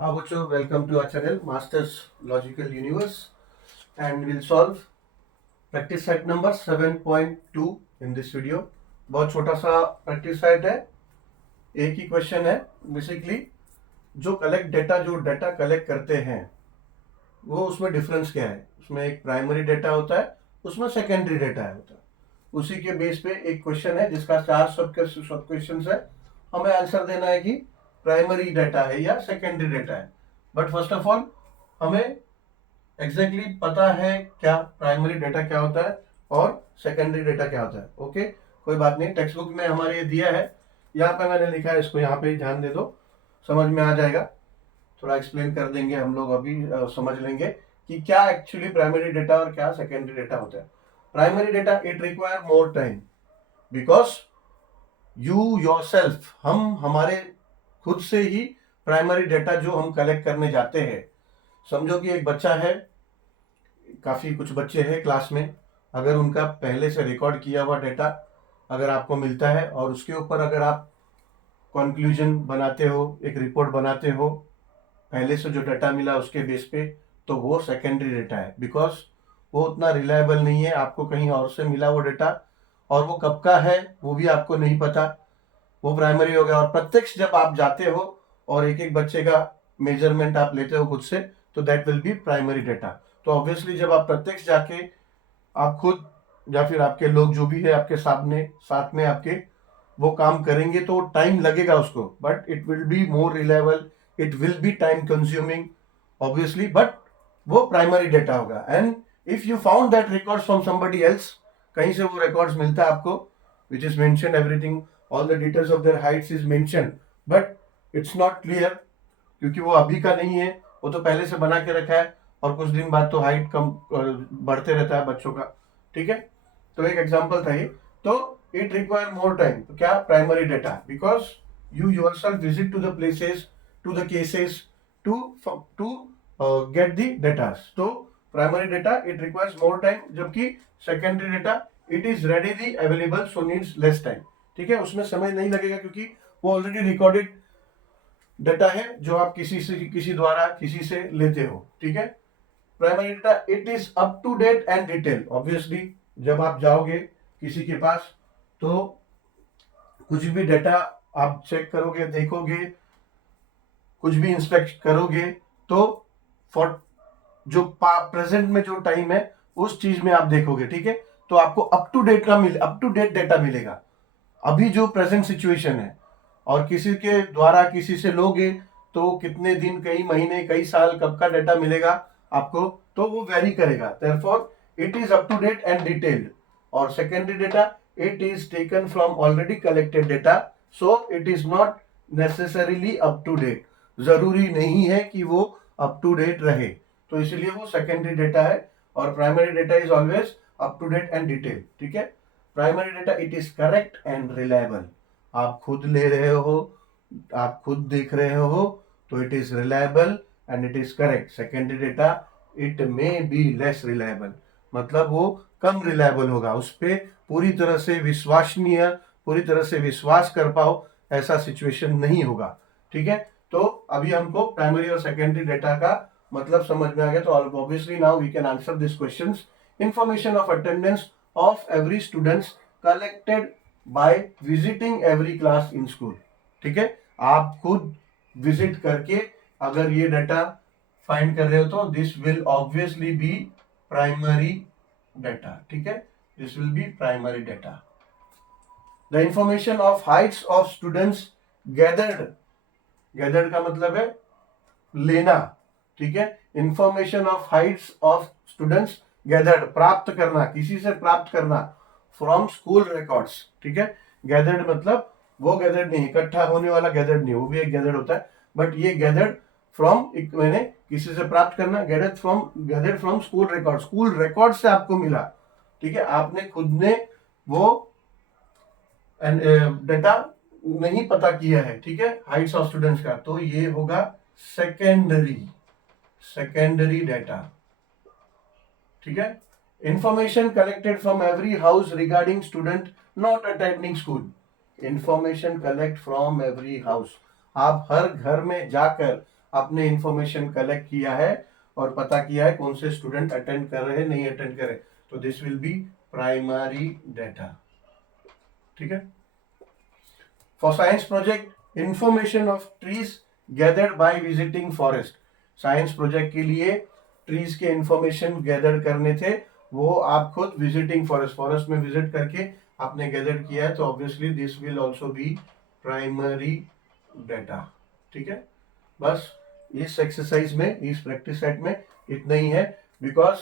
How about you? Welcome to our channel, Masters Logical Universe, and we'll solve practice set number 7.2 in this video. बहुत छोटा सा practice set है, एक ही question है. Basically जो data collect करते हैं वो उसमें डिफरेंस क्या है. उसमें एक प्राइमरी डेटा होता है, उसमें सेकेंडरी डेटा होता है. उसी के बेस पे एक क्वेश्चन है जिसका 4 सब क्वेश्चन है. हमें आंसर देना है कि प्राइमरी डेटा है या सेकेंडरी डेटा है. बट फर्स्ट ऑफ ऑल हमें एग्जैक्टली पता है क्या प्राइमरी डेटा क्या होता है और सेकेंडरी डेटा क्या होता है. ओके, कोई बात नहीं, टेक्स्ट बुक में हमारे ये दिया है, यहाँ पे मैंने लिखा है, इसको यहाँ पे ध्यान दे दो, समझ में आ जाएगा. थोड़ा एक्सप्लेन कर देंगे हम लोग अभी, समझ लेंगे कि क्या एक्चुअली प्राइमरी डेटा और क्या सेकेंडरी डेटा होता है. Primary data it require more time because you yourself, हम हमारे खुद से ही प्राइमरी डेटा जो हम कलेक्ट करने जाते हैं. समझो कि एक बच्चा है, काफ़ी कुछ बच्चे हैं क्लास में, अगर उनका पहले से रिकॉर्ड किया हुआ डेटा अगर आपको मिलता है और उसके ऊपर अगर आप कंक्लूजन बनाते हो, एक रिपोर्ट बनाते हो पहले से जो डेटा मिला उसके बेस पे, तो वो सेकेंडरी डेटा है. बिकॉज वो उतना रिलायबल नहीं है, आपको कहीं और से मिला वो डेटा और वो कब का है वो भी आपको नहीं पता, वो प्राइमरी हो गया. और प्रत्यक्ष जब आप जाते हो और एक एक बच्चे का मेजरमेंट आप लेते हो खुद से, तो that will be primary data. तो ऑब्वियसली जब आप प्रत्यक्ष जाके आप खुद या फिर आपके लोग जो भी है आपके सामने साथ में आपके वो काम करेंगे तो टाइम लगेगा उसको, but it will be more reliable, it will be time consuming obviously, but वो प्राइमरी डेटा होगा. And if you found that records from somebody else, कहीं से वो रिकॉर्ड्स मिलता है आपको, which is mention everything, all the details of their heights is mentioned, but it's not clear क्योंकि वो अभी का नहीं है, वो तो पहले से बना के रखा है और कुछ दिन बाद तो हाइट कम बढ़ते रहता है बच्चों का. ठीक है, तो एक एग्जांपल था ये. तो इट रिक्वायर मोर टाइम, तो क्या primary data, because you yourself visit to the places, to the cases, to get the data. तो primary data it requires more time, जबकि secondary data it is readily available so needs less time. ठीक है, उसमें समय नहीं लगेगा क्योंकि वो ऑलरेडी रिकॉर्डेड डेटा है जो आप किसी द्वारा किसी से लेते हो. ठीक है, primary data it is up to date and detail. Obviously जब आप जाओगे किसी के पास तो कुछ भी डेटा आप चेक करोगे, देखोगे, कुछ भी इंस्पेक्ट करोगे, तो फॉर जो प्रेजेंट में जो टाइम है उस चीज में आप देखोगे. ठीक है, तो आपको अप टू डेट डेटा मिलेगा, अभी जो प्रेजेंट सिचुएशन है. और किसी के द्वारा किसी से लोगे तो कितने दिन, कई महीने, कई साल, कब का डेटा मिलेगा आपको, तो वो वेरी करेगा. Therefore it is up to date and detailed. और secondary data it is taken from already collected data, so it is not necessarily up to date. जरूरी नहीं है कि वो अप टू डेट रहे, तो इसलिए वो सेकेंडरी डेटा है. और primary data is always up to date and detail. ठीक है, primary data it is correct and reliable. आप खुद ले रहे हो, आप खुद देख रहे हो, तो it is reliable and it is correct. Secondary data it may be less reliable, मतलब वो कम रिलायबल होगा, उस पर पूरी तरह से विश्वसनीय, पूरी तरह से विश्वास कर पाओ ऐसा सिचुएशन नहीं होगा. ठीक है, तो अभी हमको प्राइमरी और सेकेंडरी डेटा का मतलब समझ में आ गया. तो obviously now we can answer this questions. Information of attendance of every students collected by visiting every class in school. ठीक है, आप खुद विजिट करके अगर ये डाटा फाइंड कर रहे हो तो this will obviously be primary data. ठीक है, this will be primary data. The information of heights of students gathered का मतलब है लेना. ठीक है, information of heights of students gathered, प्राप्त करना, किसी से प्राप्त करना, फ्रॉम स्कूल रिकॉर्ड्स. ठीक है, गैदर्ड मतलब वो गैदर्ड नहीं, इकट्ठा होने वाला गैदर्ड नहीं, वो भी एक गैदर्ड होता है, बट ये गैदर्ड फ्रॉम, मैंने किसी से प्राप्त करना, gathered from school record, school record से आपको मिला. ठीक है, आपने खुद ने वो डेटा नहीं पता किया है. ठीक है, हाइट्स ऑफ स्टूडेंट्स का, तो ये होगा सेकेंडरी डेटा. ठीक है, information collected from every house regarding student not attending school. Information collect from every house, आप हर घर में जाकर आपने इंफॉर्मेशन कलेक्ट किया है और पता किया है कौन से स्टूडेंट अटेंड कर रहे हैं नहीं अटेंड कर रहे, तो this will be primary data. ठीक है। For science project, information of trees gathered by visiting forest. Science project के लिए ट्रीज के इंफॉर्मेशन गैदर करने थे, वो आप खुद विजिटिंग फॉरेस्ट में विजिट करके आपने गैदर किया है, तो obviously this will also be primary data. ठीक है। बस इस एक्सरसाइज में, इस प्रैक्टिस सेट में इतना ही है, बिकॉज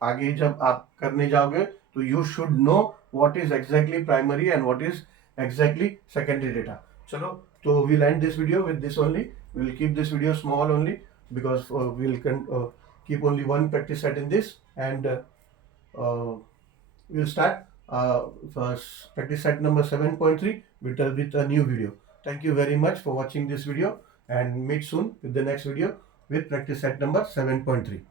आगे जब आप करने जाओगे तो you should know what is exactly primary and what is exactly secondary data. चलो, तो we'll end this video with this only. We'll keep this video small only because we'll keep only one practice set in this, and we'll start first practice set number 7.3 with a new video. Thank you very much for watching this video, and meet soon with the next video with practice set number 7.3.